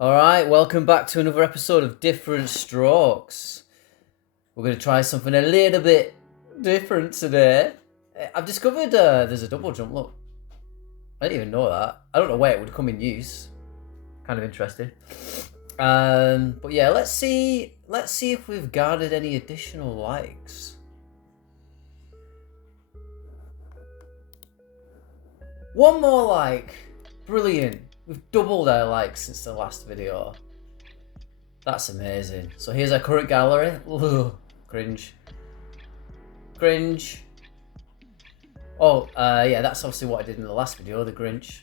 All right, welcome back to another episode of Different Strokes. We're going to try something a little bit different today. I've discovered there's a double jump. Look, I didn't even know that. I don't know where it would come in use. Kind of interesting. But yeah, let's see if we've garnered any additional likes. One more like, brilliant. We've doubled our likes since the last video. That's amazing. So here's our current gallery. Ugh, cringe. Cringe. Oh, yeah, that's obviously what I did in the last video, the Grinch.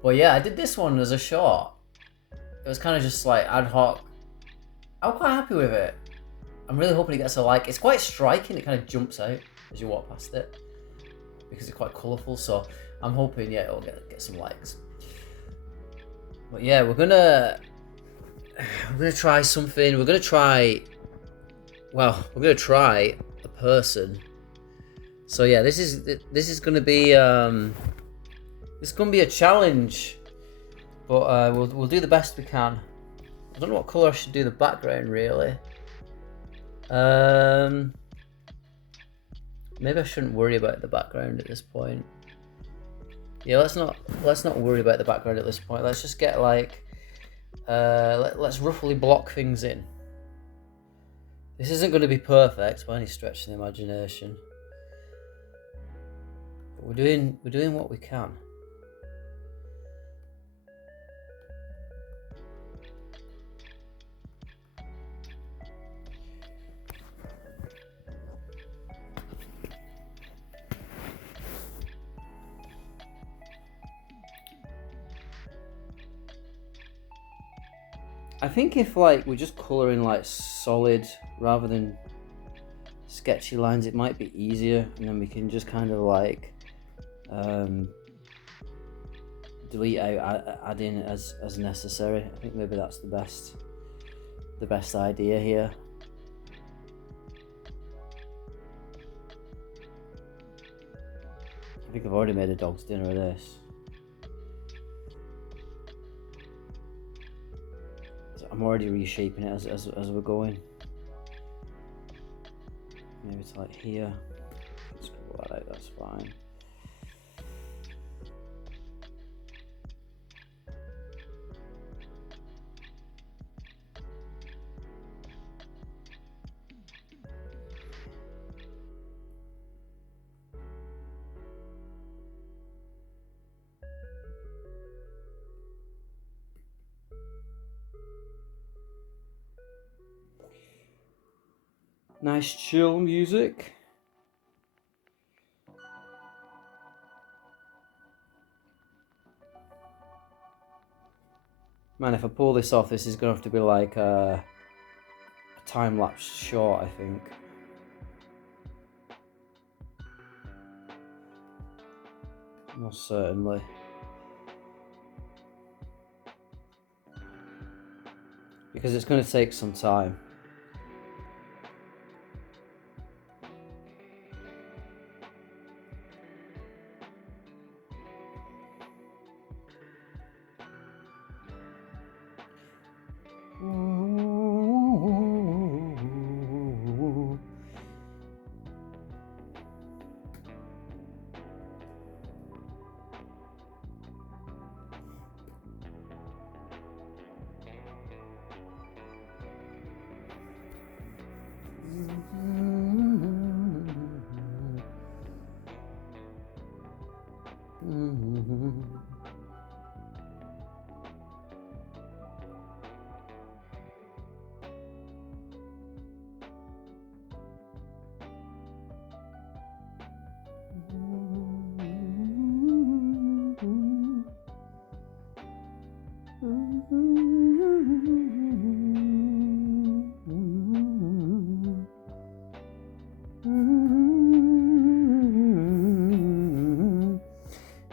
But yeah, I did this one as a short. It was kind of just like ad hoc. I'm quite happy with it. I'm really hoping it gets a like. It's quite striking. It kind of jumps out as you walk past it because it's quite colourful. So I'm hoping, yeah, it'll get some likes. But yeah, we're gonna try something. We're gonna try a person. So yeah, this is gonna be this is gonna be a challenge, but we'll do the best we can. I don't know what colour I should do the background really. Maybe I shouldn't worry about the background at this point. Yeah, let's not worry about the background at this point. Let's just get like let's roughly block things in. This isn't going to be perfect by any stretch of the imagination, but we're doing what we can. I think if like we're just colouring like solid rather than sketchy lines, it might be easier, and then we can just kind of like delete out, add in as necessary. I think maybe that's the best idea here. I think I've already made a dog's dinner of this. I'm already reshaping it as we're going. Maybe it's like here. Let's go that out, that's fine. Nice chill music. Man, if I pull this off, this is gonna have to be like a time-lapse short, I think. Most certainly. Because it's gonna take some time.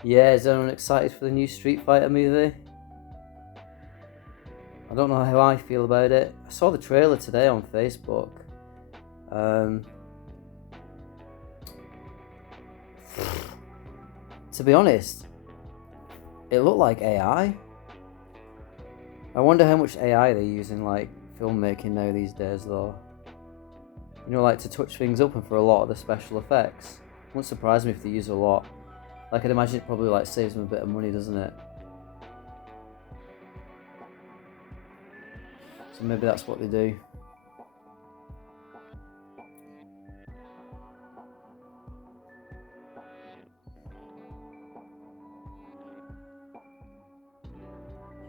Yeah, is anyone excited for the new Street Fighter movie? I don't know how I feel about it. I saw the trailer today on Facebook. To be honest, it looked like AI. I wonder how much AI they use in like filmmaking now these days, though. You know, like to touch things up and for a lot of the special effects. It wouldn't surprise me if they use a lot. Like I'd imagine it probably like saves them a bit of money, doesn't it? So maybe that's what they do.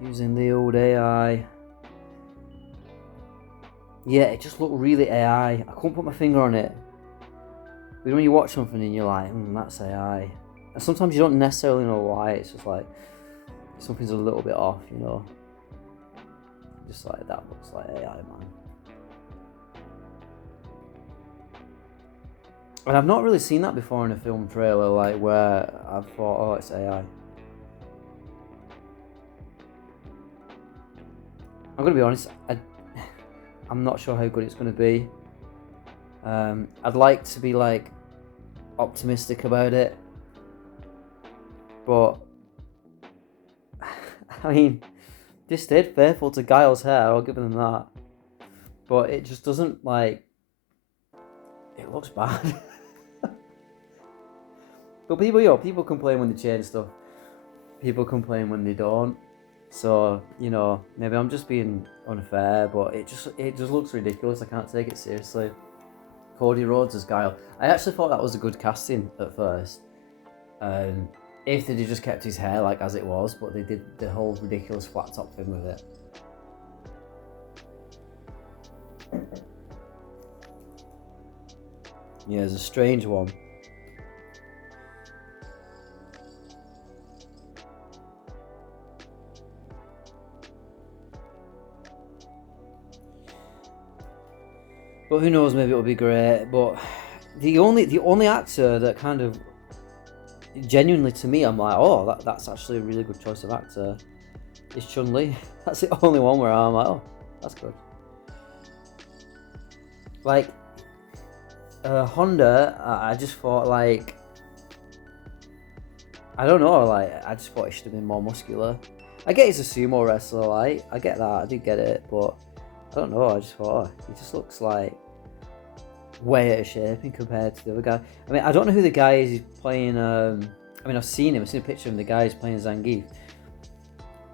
Using the old AI. Yeah, it just looked really AI. I couldn't put my finger on it. But when you watch something and you're like, that's AI. And sometimes you don't necessarily know why. It's just like something's a little bit off, you know. Just like that looks like AI, man. And I've not really seen that before in a film trailer, like where I've thought, oh, it's AI. I'm gonna be honest, I'm not sure how good it's gonna be. I'd like to be like optimistic about it, but I mean, they stayed faithful to Giles' hair. I'll give them that, but it just doesn't like. It looks bad. But people complain when they change stuff. People complain when they don't. So, you know, maybe I'm just being unfair, but it just looks ridiculous. I can't take it seriously. Cody Rhodes as Guile. I actually thought that was a good casting at first. If they'd just kept his hair like as it was, but they did the whole ridiculous flat top thing with it. Yeah, it's a strange one. But who knows? Maybe it'll be great. But the only actor that kind of genuinely to me, I'm like, oh, that's actually a really good choice of actor. Is Chun-Li. That's the only one where I'm like, oh, that's good. Like Honda, I just thought like, I don't know, like I just thought he should have been more muscular. I get he's a sumo wrestler, like I get that, I do get it, but I don't know. I just thought he just looks like way out of shape in compared to the other guy. I mean, I don't know who the guy is. He's playing. I mean, I've seen a picture of him. The guy is playing Zangief.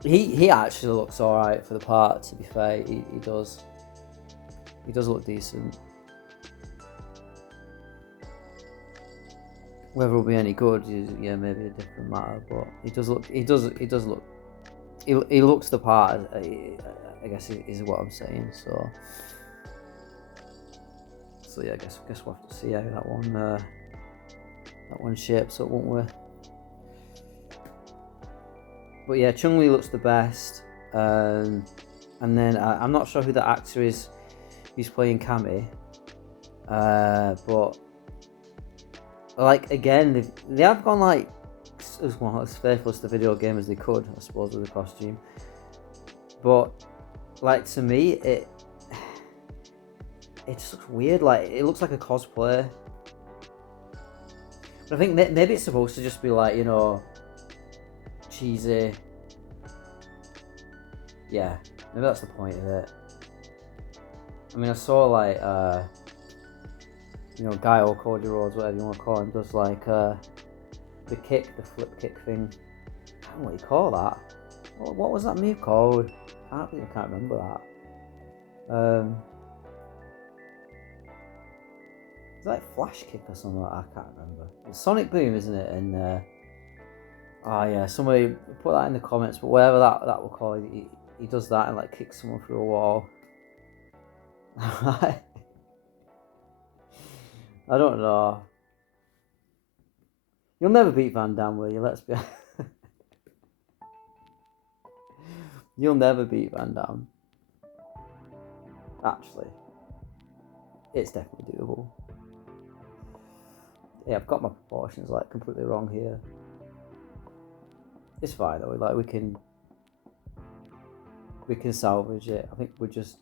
He actually looks all right for the part. To be fair, he does. He does look decent. Whether it'll be any good is maybe a different matter. But he does look. He does look. He looks the part. I guess is what I'm saying. So yeah, I guess we'll have to see how that one shapes up, won't we? But yeah, Chun-Li looks the best, and then I'm not sure who the actor is who's playing Cammy, but like again they have gone like as faithful to the video game as they could, I suppose, with the costume. But like to me, it just looks weird. Like it looks like a cosplay. But I think maybe it's supposed to just be like, you know, cheesy. Yeah, maybe that's the point of it. I mean, I saw like you know, Guy or Cody Rhodes, whatever you want to call him, does like the flip kick thing. I don't know what you call that. What was that move called? I can't remember that. Is that like flash kick or something? I can't remember. It's Sonic Boom, isn't it? And oh yeah, somebody put that in the comments. But whatever that will call it, he does that and like kicks someone through a wall. I don't know. You'll never beat Van Damme, will you? Let's be honest. You'll never beat Van Damme. Actually, it's definitely doable. Yeah, I've got my proportions like completely wrong here. It's fine though. Like we can salvage it. I think we're just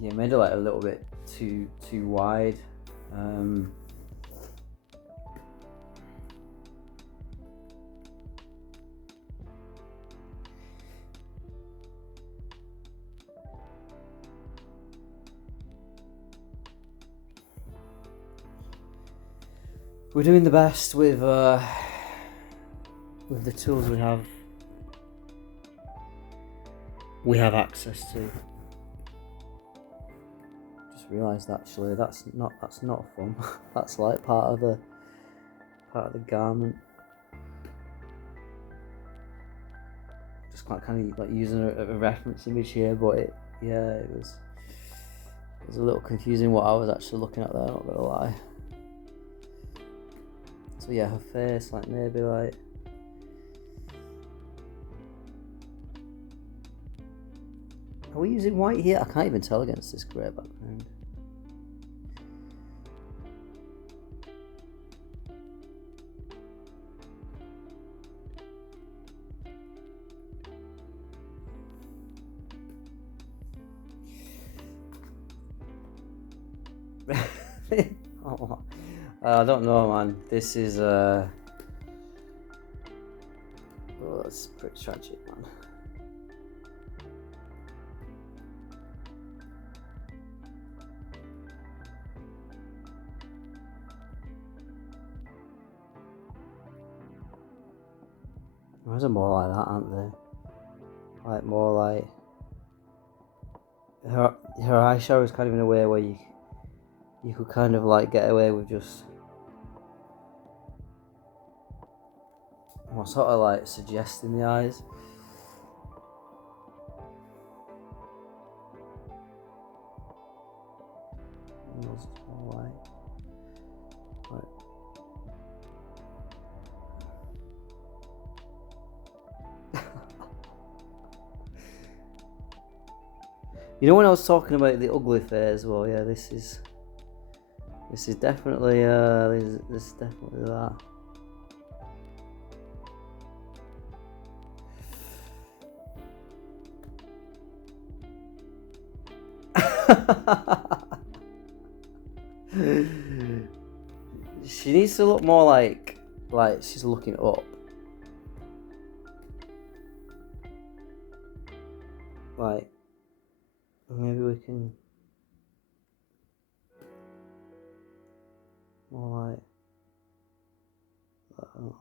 made it like a little bit too wide. we're doing the best with the tools we have access to. Just realised actually that's not fun. That's like part of the garment. Just kind of like using a reference image here, but it was a little confusing what I was actually looking at there, not gonna lie. So yeah, her face, like maybe like are we using white here? I can't even tell against this grey background. Oh, I don't know, man. This is it's pretty tragic, man. Those are more like that, aren't they? Like more like her eyeshadow is kind of in a way where you could kind of like get away with just sort of like suggesting the eyes. You know when I was talking about the ugly phase? Well, yeah, this is definitely this is definitely that. She needs to look more like she's looking up. Like maybe we can more like I don't know.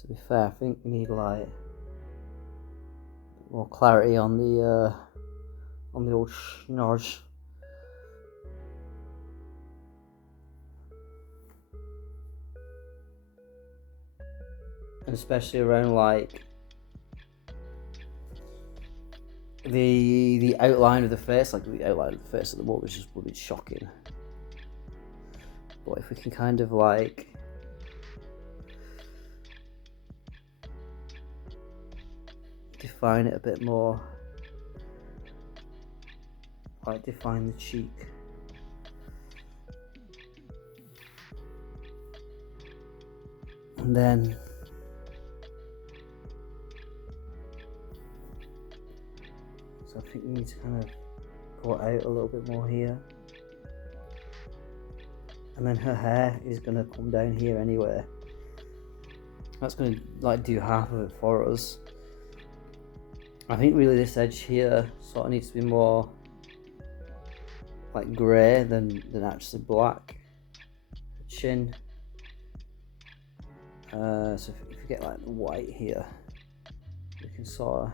To be fair, I think we need like more clarity on the old schnoz. And especially around like the outline of the face, like the outline of the face at the moment would be shocking. But if we can kind of like define it a bit more, like define the cheek. And then so I think we need to kind of go out a little bit more here. And then her hair is gonna come down here anyway. That's gonna like do half of it for us. I think really this edge here sort of needs to be more like grey than actually black. Her chin. So if we get like the white here, we can sort of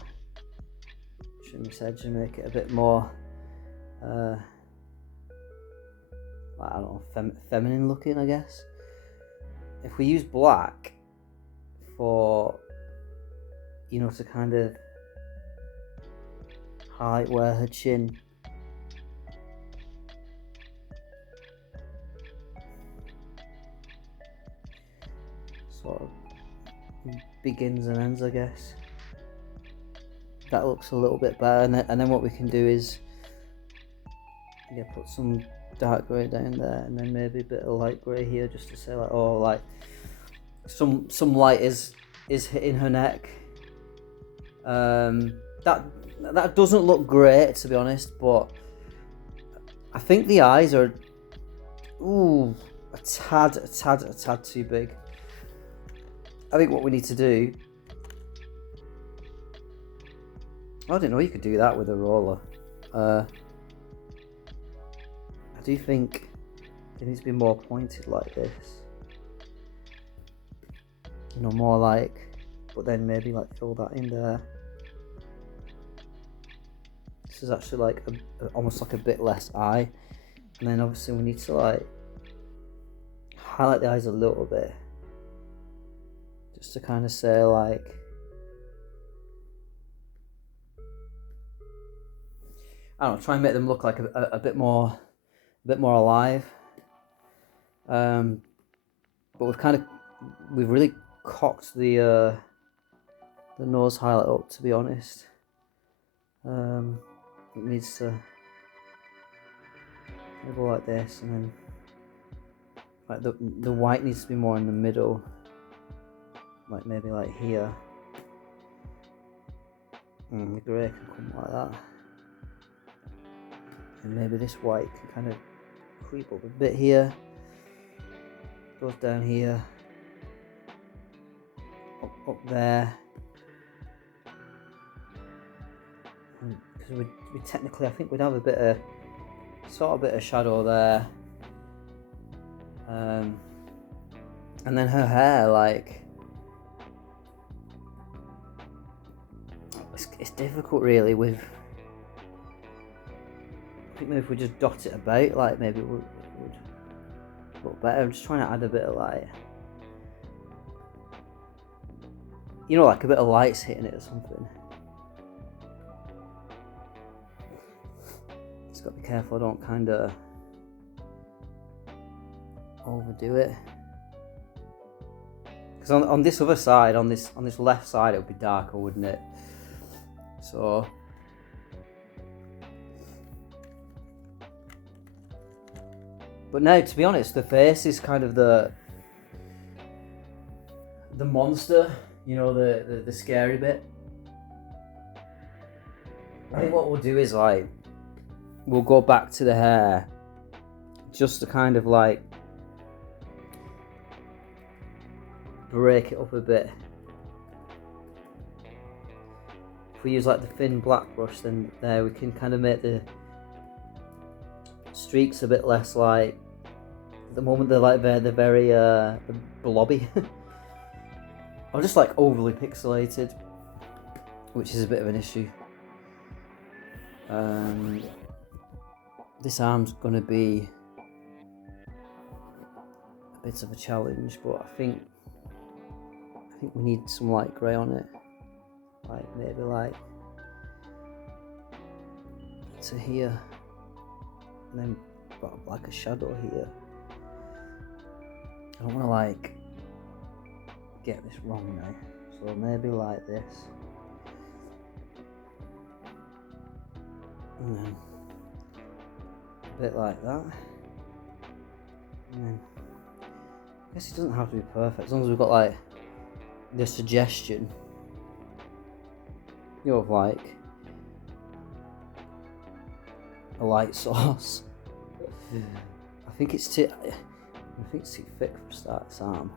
trim this edge and make it a bit more I don't know, feminine looking, I guess. If we use black for, you know, to kind of highlight where her chin sort of begins and ends, I guess. That looks a little bit better, and then what we can do is put some dark grey down there, and then maybe a bit of light grey here, just to say like, oh, like some light is hitting her neck. That doesn't look great, to be honest, but I think the eyes are a tad too big. I think what we need to do, I didn't know you could do that with a roller. do think it needs to be more pointed like this. You know, more like, but then maybe like fill that in there. This is actually like almost like a bit less eye. And then obviously we need to like highlight the eyes a little bit. Just to kind of say like, I don't know, try and make them look like a bit more alive. But we've really cocked the nose highlight up, to be honest. It needs to go like this, and then like the white needs to be more in the middle, like maybe like here. And the grey can come like that. And maybe this white can kind of creep up a bit here, goes down here, up there. Because we technically, I think we'd have a bit of shadow there. And then her hair, like, it's difficult really with, I think maybe if we just dot it about, like maybe it would look better. I'm just trying to add a bit of like, you know, like a bit of lights hitting it or something. Just got to be careful I don't kind of overdo it. Because on this other side, on this left side, it would be darker, wouldn't it? So but now, to be honest, the face is kind of the monster, you know, the scary bit. I think what we'll do is like, we'll go back to the hair just to kind of like break it up a bit. If we use like the thin black brush, then there we can kind of make the streaks a bit less like, at the moment they're very blobby. Or just like overly pixelated, which is a bit of an issue. This arm's gonna be a bit of a challenge, but I think we need some light grey on it, like maybe like to here, and then got like a shadow here. I don't want to like get this wrong now, so maybe like this, and then a bit like that, and then I guess it doesn't have to be perfect as long as we've got like the suggestion, you know, of like a light source. I think it's too thick for this arm.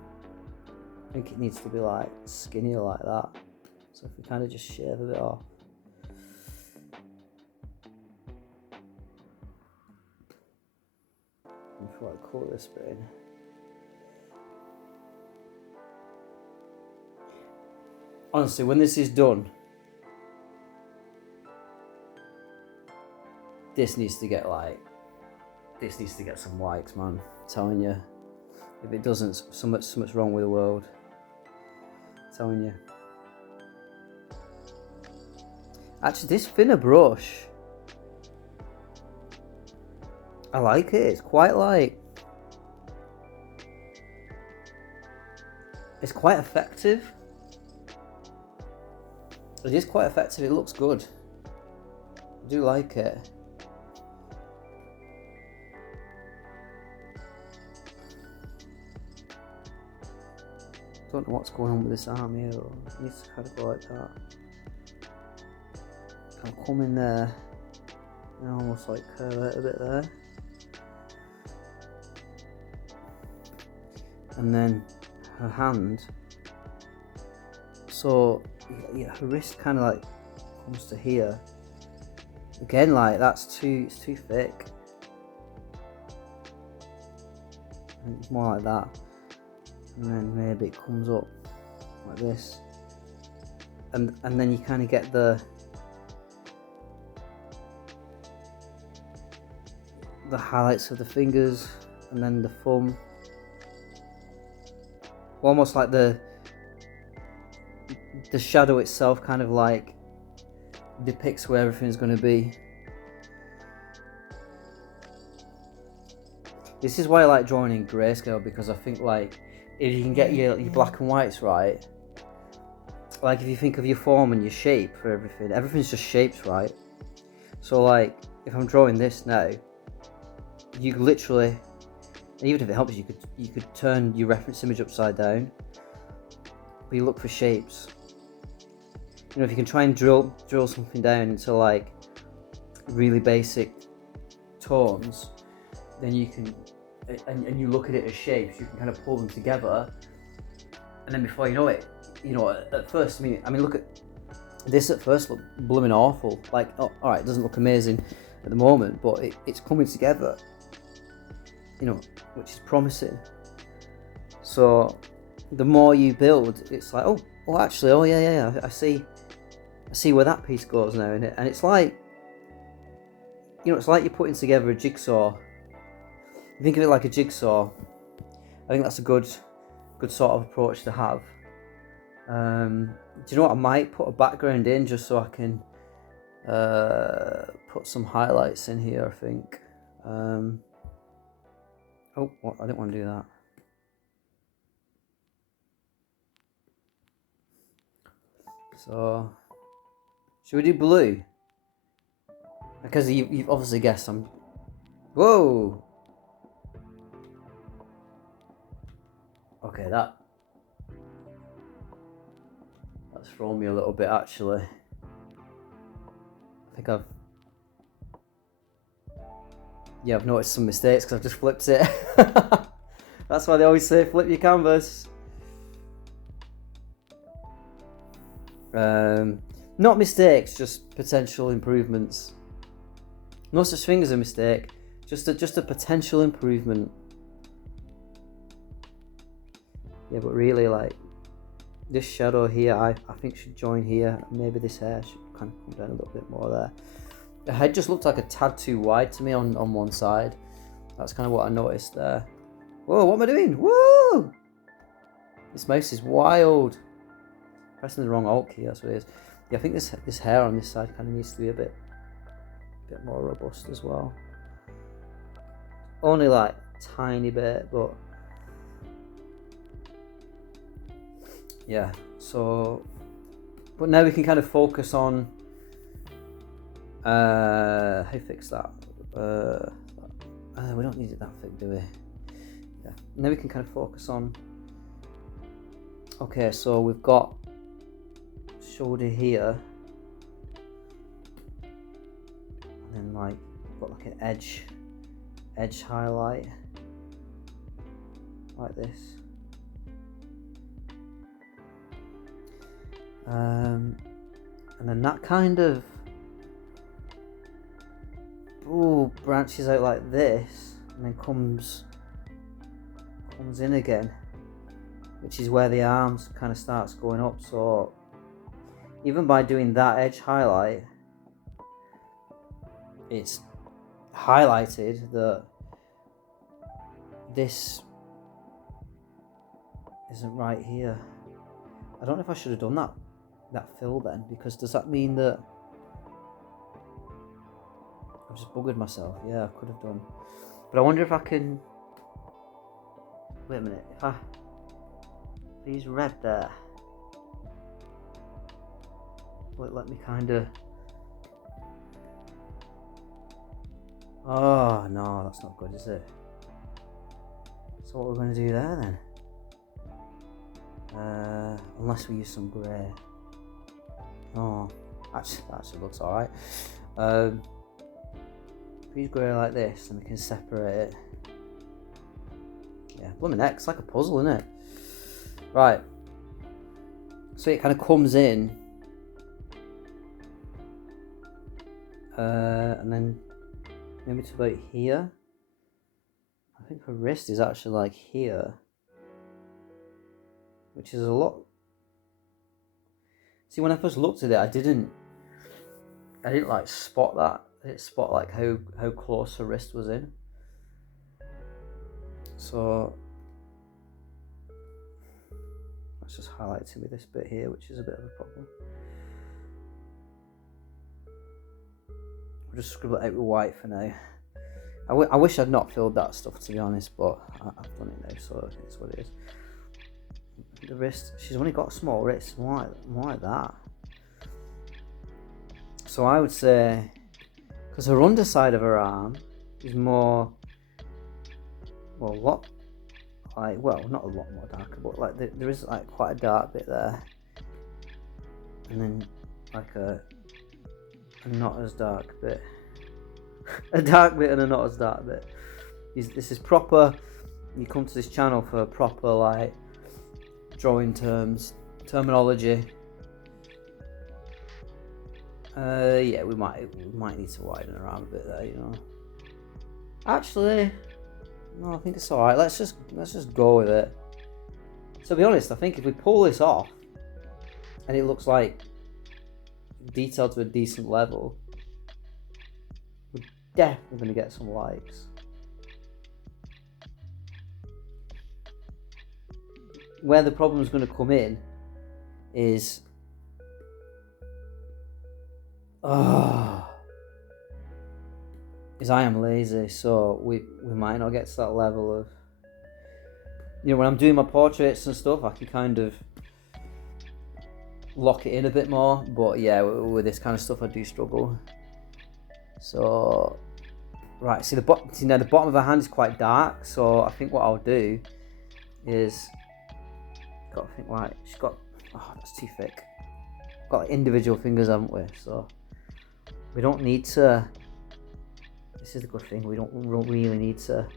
I think it needs to be like skinnier like that. So if we kind of just shave a bit off. Before I colour this bit in. Honestly, when this is done, this needs to get some likes, man. I'm telling you. If it doesn't, something's wrong with the world. I'm telling you. Actually, this thinner brush, I like it. It's quite like, it's quite effective. It is quite effective. It looks good. I do like it. Don't know what's going on with this arm here. It needs to kind of go like that. Kind of come in there and almost like curve out a bit there. And then her hand. So yeah, her wrist kind of like comes to here. Again, like it's too thick. think it's more like that. And then maybe it comes up like this. And then you kind of get the highlights of the fingers, and then the thumb. Almost like the shadow itself kind of like depicts where everything's going to be. This is why I like drawing in grayscale, because I think like if you can get your black and whites right, like if you think of your form and your shape for everything, everything's just shapes, right? So like if I'm drawing this now, you literally, even if it helps, you could turn your reference image upside down, but you look for shapes. You know, if you can try and drill something down into like really basic tones, then you can, and you look at it as shapes, you can kind of pull them together, and then before you know it, you know, at first, I mean, look at this. At first, look blooming awful. Like, oh, all right, it doesn't look amazing at the moment, but it's coming together. You know, which is promising. So, the more you build, it's like, oh, actually, oh yeah, I see where that piece goes now, and it's like, you know, it's like you're putting together a jigsaw. You think of it like a jigsaw. I think that's a good sort of approach to have. Do you know what? I might put a background in just so I can put some highlights in here, I think. Oh, what? I didn't want to do that. So, should we do blue? Because you've obviously guessed I'm... Whoa! Okay, that's thrown me a little bit, actually. I think I've noticed some mistakes because I've just flipped it. That's why they always say flip your canvas. Not mistakes, just potential improvements. No such thing as a mistake, just a potential improvement. Yeah, but really, like, this shadow here, I think should join here. Maybe this hair should kind of come down a little bit more there. The head just looked like a tad too wide to me on one side. That's kind of what I noticed there. Whoa, what am I doing? Whoa! This mouse is wild. Pressing the wrong Alt key, that's what it is. Yeah, I think this hair on this side kind of needs to be a bit more robust as well. Only like tiny bit, but yeah. So, but now we can kind of focus on how to fix that. We don't need it that thick, do we? Yeah. Now we can kind of focus on. Okay, so we've got shoulder here, and then like got like an edge highlight like this. And then that kind of branches out like this, and then comes in again, which is where the arms kind of starts going up. So even by doing that edge highlight, it's highlighted that this isn't right here. I don't know if I should have done that fill then, because does that mean that I've just buggered myself? Yeah, I could have done. But I wonder if I can... Wait a minute. If he's red there, will it let me kind of... Oh, no, that's not good, is it? So what we're going to do there then? Unless we use some grey. Oh, actually, that actually looks alright. Use grey like this, and we can separate it. Yeah, blooming heck, it's like a puzzle, isn't it? Right. So it kind of comes in, and then maybe to about here. I think her wrist is actually like here, which is a lot. See, when I first looked at it, I didn't like spot that. I didn't spot like how close her wrist was in. So let's just highlight to me this bit here, which is a bit of a problem. We'll just scribble it out with white for now. I wish I'd not filled that stuff, to be honest, but I've done it now, so it's what it is. The wrist, she's only got a small wrist. Why that? So I would say, because her underside of her arm is more, well, not a lot more darker, but like there is like quite a dark bit there, and then like a not as dark bit. A dark bit and a not as dark bit. This is proper. You come to this channel for proper like drawing terminology. Yeah, we might need to widen around a bit there, you know. Actually, no, I think it's alright. Let's just go with it. So to be honest, I think if we pull this off and it looks like detailed to a decent level, we're definitely going to get some likes. Where the problem is going to come in is I am lazy, so we might not get to that level of, you know, when I'm doing my portraits and stuff, I can kind of lock it in a bit more, but yeah, with this kind of stuff I do struggle. So right, see the bottom of her hand is quite dark, so I think what I'll do is, got to think, like, she's got, oh, that's too thick. Got like individual fingers, haven't we? So we don't need to, this is the good thing, we don't really need to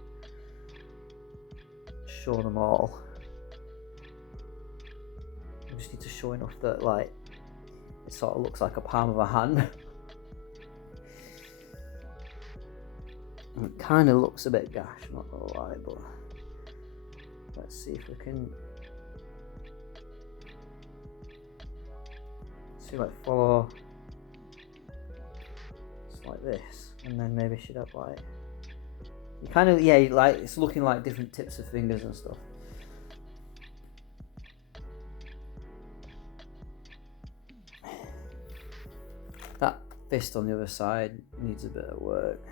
show them all. We just need to show enough that like it sort of looks like a palm of a hand. And it kind of looks a bit gash, I'm not gonna lie, but let's see if we can like follow just like this, and then maybe she'd have like, you kind of, yeah, like it's looking like different tips of fingers and stuff. That fist on the other side needs a bit of work.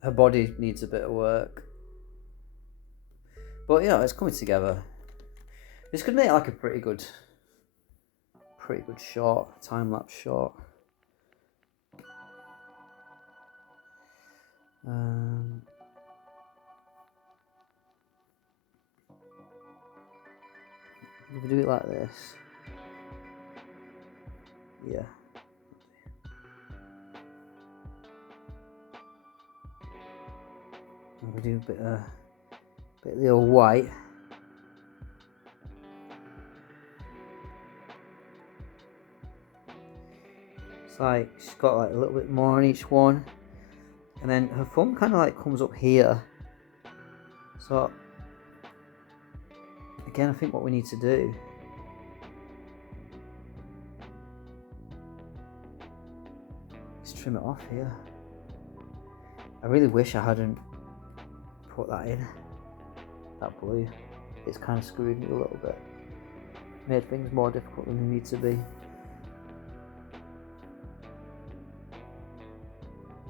Her body needs a bit of work, but yeah, it's coming together. This could make like a pretty good short, time-lapse short. If we do it like this, yeah. And we do a bit of the old white. It's like she's got like a little bit more on each one, and then her thumb kind of like comes up here. So again, I think what we need to do is trim it off here. I really wish I hadn't put that in, that blue. It's kind of screwed me a little bit, made things more difficult than they need to be.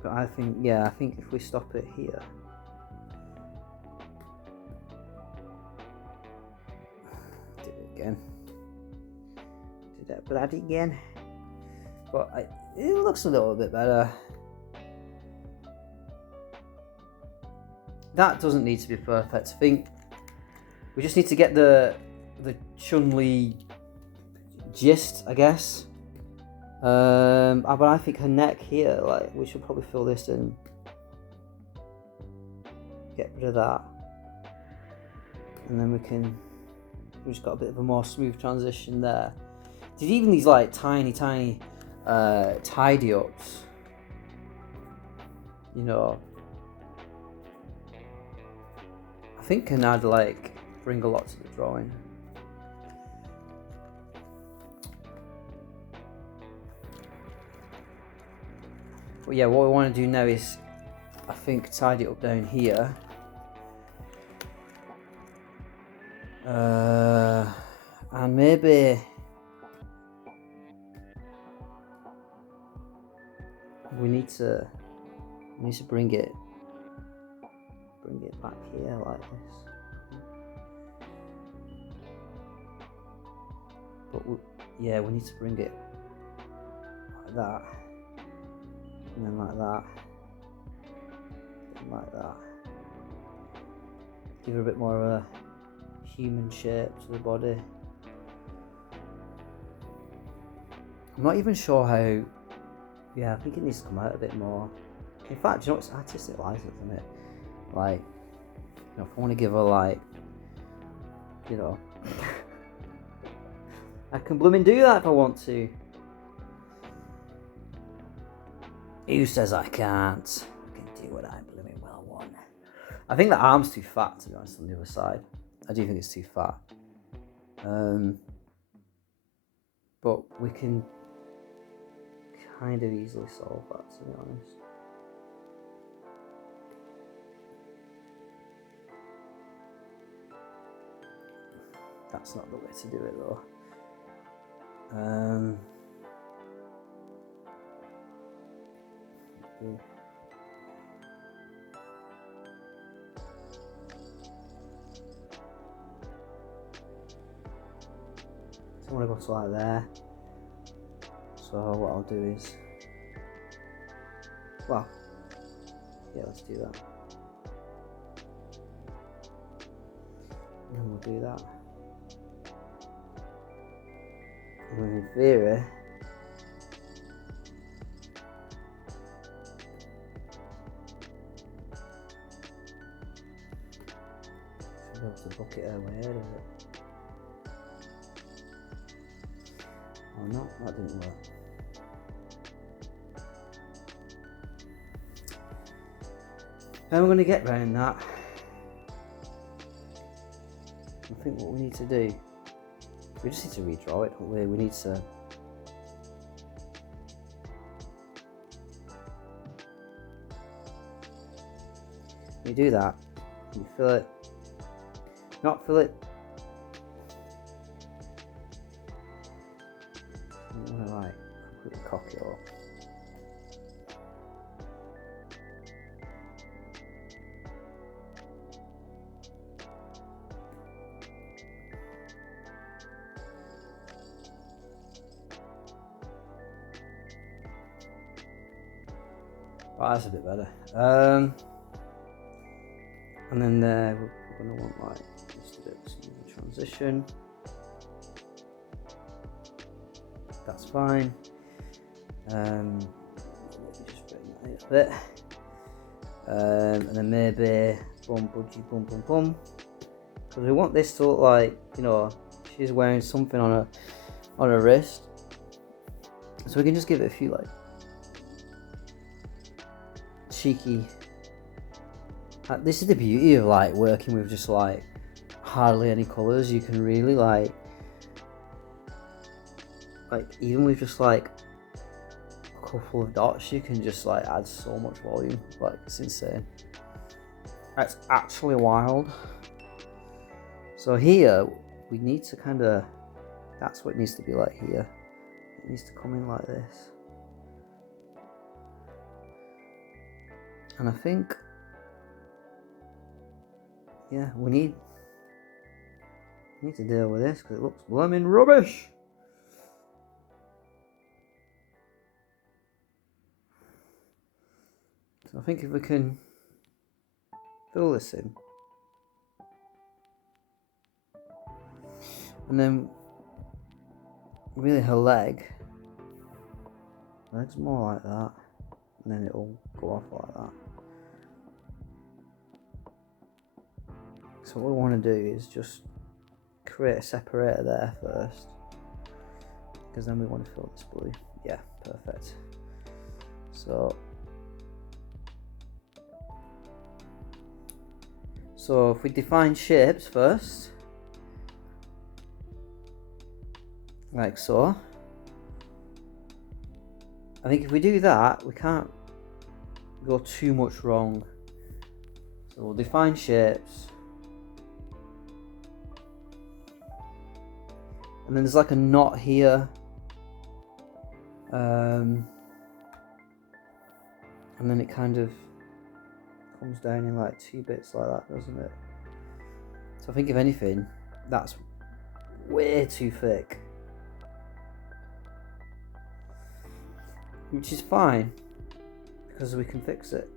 But I think if we stop it here, did it again, did that bloody again, but it looks a little bit better. That doesn't need to be perfect. I think we just need to get the Chun-Li gist, I guess. But I think her neck here, like, we should probably fill this in. Get rid of that. And then we just got a bit of a more smooth transition there. Did even these like tiny tidy ups, you know, think can add like bring a lot to the drawing. But yeah, what we want to do now is, I think, tidy it up down here. And maybe we need to bring it back here like this. But we need to bring it like that, and then like that, and like that. Give it a bit more of a human shape to the body. I'm not even sure how. Yeah, I think it needs to come out a bit more. In fact, you know, it's artistic license, isn't it? Like, you know, if I want to give her like, you know, I can blooming do that if I want to. Who says I can't? I can do what I blooming well want. I think the arm's too fat, to be honest, on the other side. I do think it's too fat. But we can kind of easily solve that, to be honest. That's not the way to do it though. Yeah. So I want to go to like there. So what I'll do is, well, yeah, let's do that. And we'll do that. And in theory, should be able to book it her way out of it. Oh no, that didn't work. How am I going to get around that? I think what we need to do, we just need to redraw it, don't we? We need to you do that, you fill it, not fill it. You want to like completely cock it up. Oh, that's a bit better. And then there we're going to want like just a bit of a smooth transition. That's fine. Let me just bring that out a bit. And then maybe boom, budgie, boom, boom, boom. Because we want this to look like, you know, she's wearing something on her wrist. So we can just give it a few like cheeky. This is the beauty of like working with just like hardly any colours. You can really like even with just like a couple of dots, you can just like add so much volume. Like, it's insane. It's actually wild. So here we need to kind of, that's what it needs to be like here. It needs to come in like this. And I think, yeah, we need to deal with this because it looks blooming rubbish. So I think if we can fill this in, and then really her leg's more like that, and then it'll go off like that. So what we want to do is just create a separator there first, because then we want to fill this blue. Yeah, perfect. So So if we define shapes first, like so, I think if we do that, we can't go too much wrong. So we'll define shapes. And then there's like a knot here. And then it kind of comes down in like 2 bits like that, doesn't it? So I think if anything, that's way too thick. Which is fine, because we can fix it.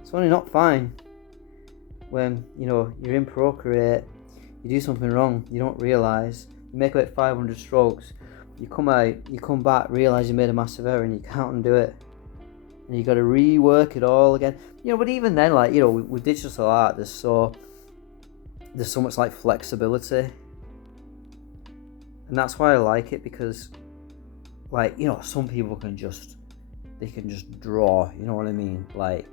It's only not fine when, you know, you're in Procreate, you do something wrong, you don't realise, you make about 500 strokes, you come out, you come back, realise you made a massive error and you can't undo it. And you got to rework it all again. You know, but even then, like, you know, with digital art, there's so much like flexibility. And that's why I like it, because, like, you know, some people can just draw, you know what I mean? Like,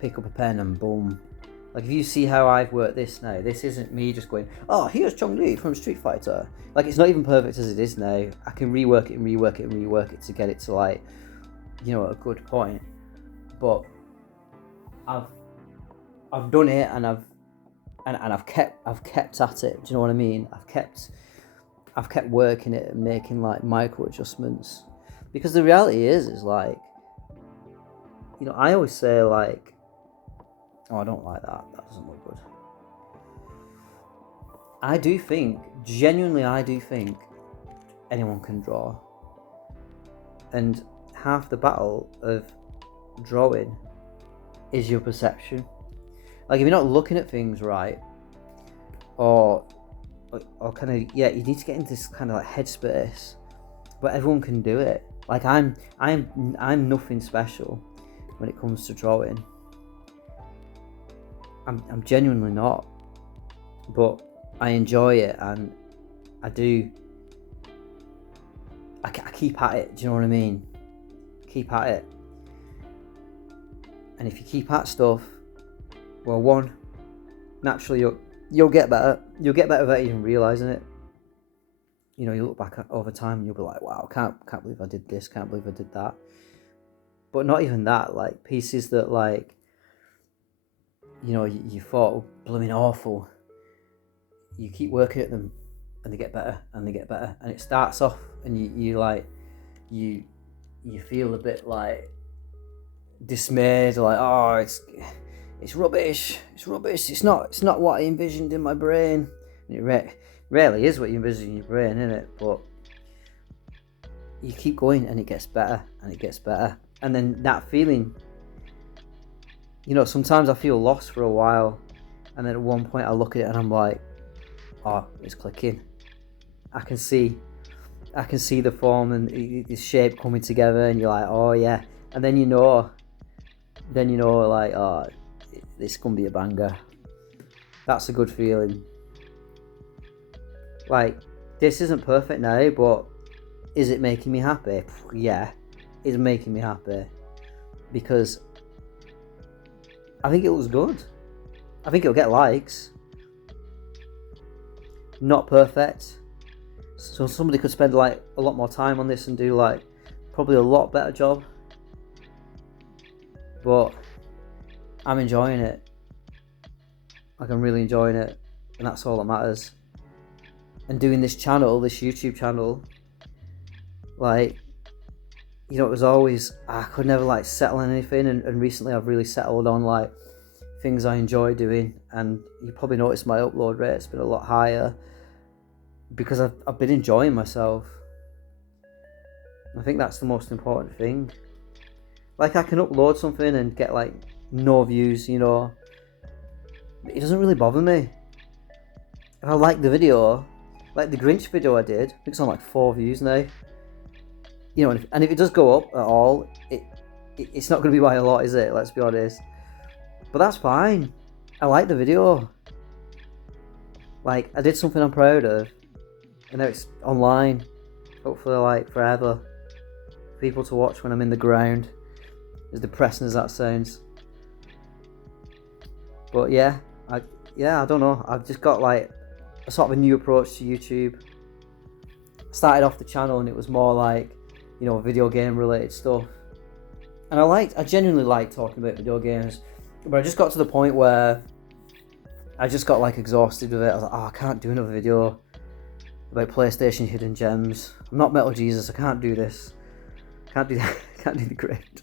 pick up a pen and boom. Like, if you see how I've worked this now, this isn't me just going, oh, here's Chun-Li from Street Fighter. Like, it's not even perfect as it is now. I can rework it and rework it and rework it to get it to, like, you know, a good point. But I've done it, and I've kept at it. Do you know what I mean? I've kept working it and making like micro adjustments, because the reality is like, you know, I always say like, oh, I don't like that. That doesn't look good. I do think anyone can draw, and half the battle of drawing is your perception. Like, if you're not looking at things right, or kind of, yeah, you need to get into this kind of like headspace. But everyone can do it. Like, I'm nothing special when it comes to drawing. I'm genuinely not. But I enjoy it, and I keep at it. Do you know what I mean? Keep at it. And if you keep at stuff, well, one, naturally you'll get better. You'll get better without even realising it. You know, you look back over time and you'll be like, wow, can't believe I did this, can't believe I did that. But not even that, like, pieces that, like, you know, you thought were blooming awful, you keep working at them and they get better and they get better. And it starts off and you feel a bit like dismayed, like, oh, it's rubbish, it's not what I envisioned in my brain. And it rarely is what you envision in your brain, isn't it? But you keep going and it gets better and it gets better. And then that feeling, you know, sometimes I feel lost for a while, and then at one point I look at it and I'm like, oh, it's clicking. I can see the form and the shape coming together, and you're like, oh yeah. And then you know like, oh, this gonna be a banger. That's a good feeling. Like, this isn't perfect now, but is it making me happy? Yeah, it's making me happy, because I think it looks good. I think it'll get likes. Not perfect. So somebody could spend like a lot more time on this and do like probably a lot better job. But I'm enjoying it. Like, I'm really enjoying it, and that's all that matters. And doing this channel, this YouTube channel, like, you know, it was always, I could never like settle on anything, and recently I've really settled on like things I enjoy doing. And you probably noticed my upload rate's been a lot higher, because I've been enjoying myself. I think that's the most important thing. Like, I can upload something and get like no views, you know. It doesn't really bother me. If I like the video, like the Grinch video I did, I think it's on like 4 views now. You know, and if it does go up at all, it's not going to be by a lot, is it? Let's be honest. But that's fine. I like the video. Like, I did something I'm proud of, and now it's online, hopefully like forever, for people to watch when I'm in the ground, as depressing as that sounds. But yeah, I don't know. I've just got like a sort of a new approach to YouTube. Started off the channel and it was more like, you know, video game related stuff. And I genuinely like talking about video games, but I just got to the point where I just got like exhausted with it. I was like, oh, I can't do another video about PlayStation hidden gems. I'm not Metal Jesus, I can't do this. Can't do that. Can't do the grid.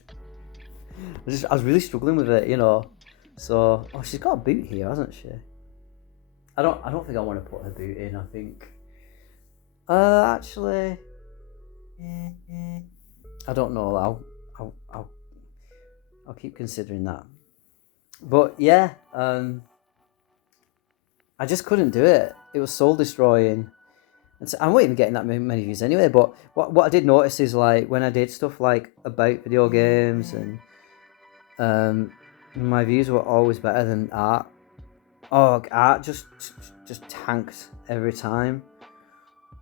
I was really struggling with it, you know. So, oh, she's got a boot here, hasn't she? I don't think I want to put her boot in. I think, actually, I don't know. I'll keep considering that. But yeah, I just couldn't do it. It was soul destroying. And so I wasn't even getting that many views anyway. But what I did notice is like when I did stuff like about video games and my views were always better than art. Oh, art just tanked every time.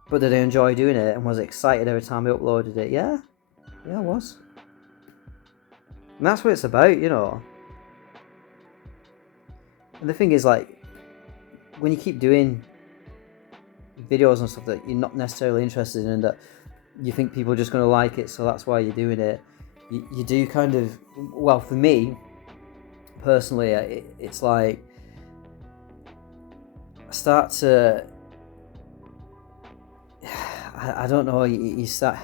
But did I enjoy doing it and was excited every time I uploaded it? Yeah, I was. And that's what it's about, you know. And the thing is, like, when you keep doing videos and stuff that you're not necessarily interested in and that you think people are just going to like it, so that's why you're doing it, you do kind of, well, for me, personally, it's like, I start to, I don't know, you start,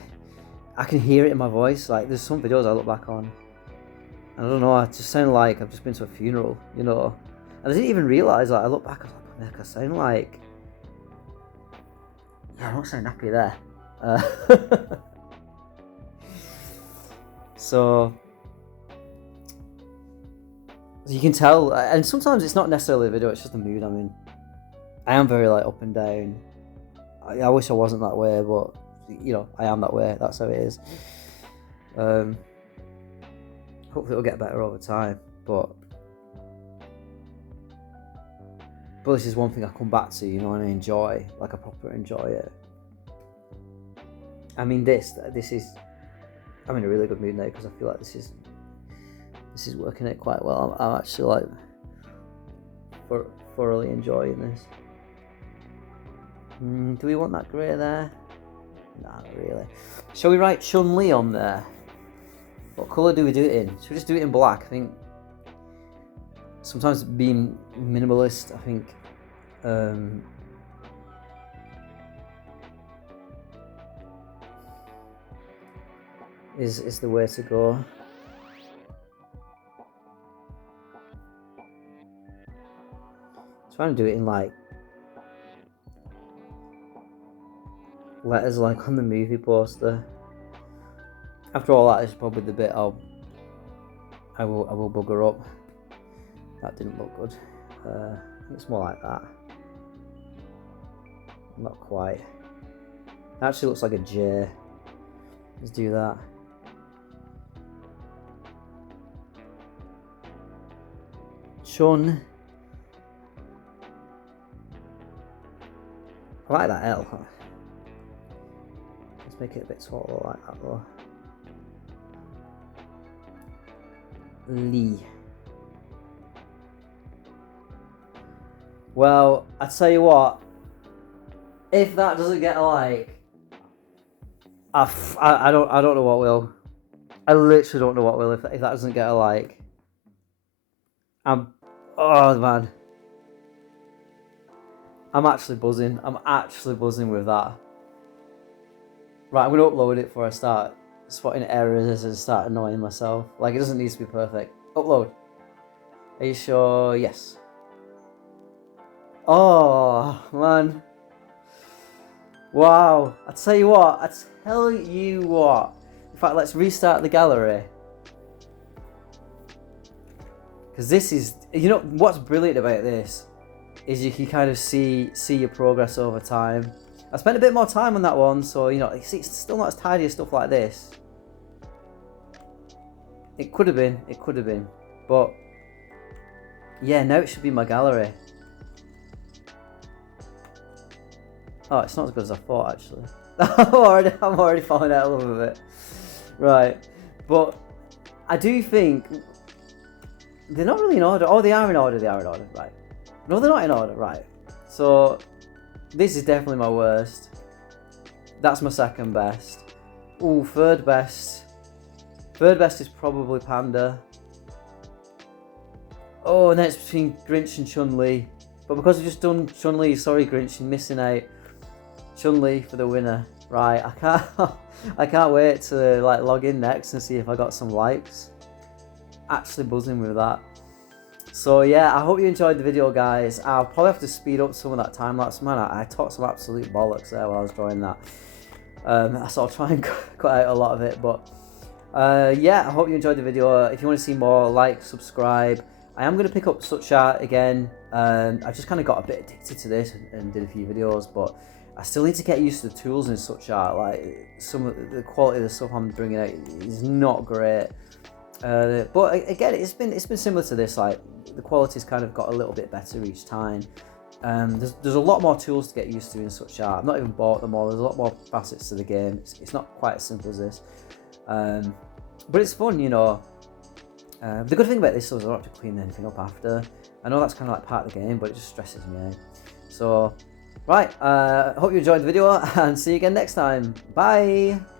I can hear it in my voice. Like, there's some videos I look back on, and I don't know, I just sound like I've just been to a funeral, you know. And I didn't even realise, like, I look back, I was like, I sound like, yeah, I don't sound happy there. So you can tell, and sometimes it's not necessarily a video, it's just the mood I'm in. I am very like up and down. I wish I wasn't that way, but you know, I am that way. That's how it is. Hopefully it'll get better over time, but this is one thing I come back to, you know, and I enjoy, like I proper enjoy it. I mean, this is, I'm in a really good mood now because I feel like this is working out quite well. I'm actually like thoroughly enjoying this. Do we want that grey there? Nah, not really. Shall we write Chun-Li on there? What colour do we do it in? Should we just do it in black? I think sometimes being minimalist, I think is the way to go. Trying to do it in like letters like on the movie poster. After all, that is probably the bit I will bugger up. That didn't look good. I think it's more like that. Not quite. It actually looks like a J. Let's do that. Chun. I like that L. Let's make it a bit taller like that though. Li. Well, I tell you what, if that doesn't get a like, I don't know what will. I literally don't know what will if that doesn't get a like. Oh man, I'm actually buzzing. I'm actually buzzing with that. Right, I'm gonna upload it before I start spotting errors and start annoying myself. Like, it doesn't need to be perfect. Upload. Are you sure? Yes. Oh man. Wow. I tell you what. In fact, let's restart the gallery. Because this is, you know, what's brilliant about this is you can kind of see your progress over time. I spent a bit more time on that one, so, you know, it's still not as tidy as stuff like this. It could have been, but yeah, now it should be my gallery. Oh, it's not as good as I thought, actually. I'm already falling out of love with it. Right, but I do think they're not really in order. Oh, they are in order. They are in order. Right. No, they're not in order. Right. So this is definitely my worst. That's my second best. Ooh, third best. Third best is probably Panda. Oh, and then it's between Grinch and Chun-Li. But because I've just done Chun-Li, sorry Grinch, you're missing out. Chun-Li for the winner. Right, I can't wait to like log in next and see if I got some likes. Actually buzzing with that. So yeah, I hope you enjoyed the video, guys. I'll probably have to speed up some of that time lapse, man. I talked some absolute bollocks there while I was drawing that. So I'll try and cut out a lot of it, but yeah, I hope you enjoyed the video. If you want to see more, like, subscribe. I am going to pick up such art again. I just kind of got a bit addicted to this and did a few videos, but I still need to get used to the tools in such art. Like, some of the quality of the stuff I'm bringing out is not great. But again, it's been similar to this. Like, the quality's kind of got a little bit better each time. There's a lot more tools to get used to in such art. I've not even bought them all. There's a lot more facets to the game. It's not quite as simple as this. But it's fun, you know. The good thing about this is I don't have to clean anything up after. I know that's kind of like part of the game, but it just stresses me out. So, right, hope you enjoyed the video and see you again next time. Bye!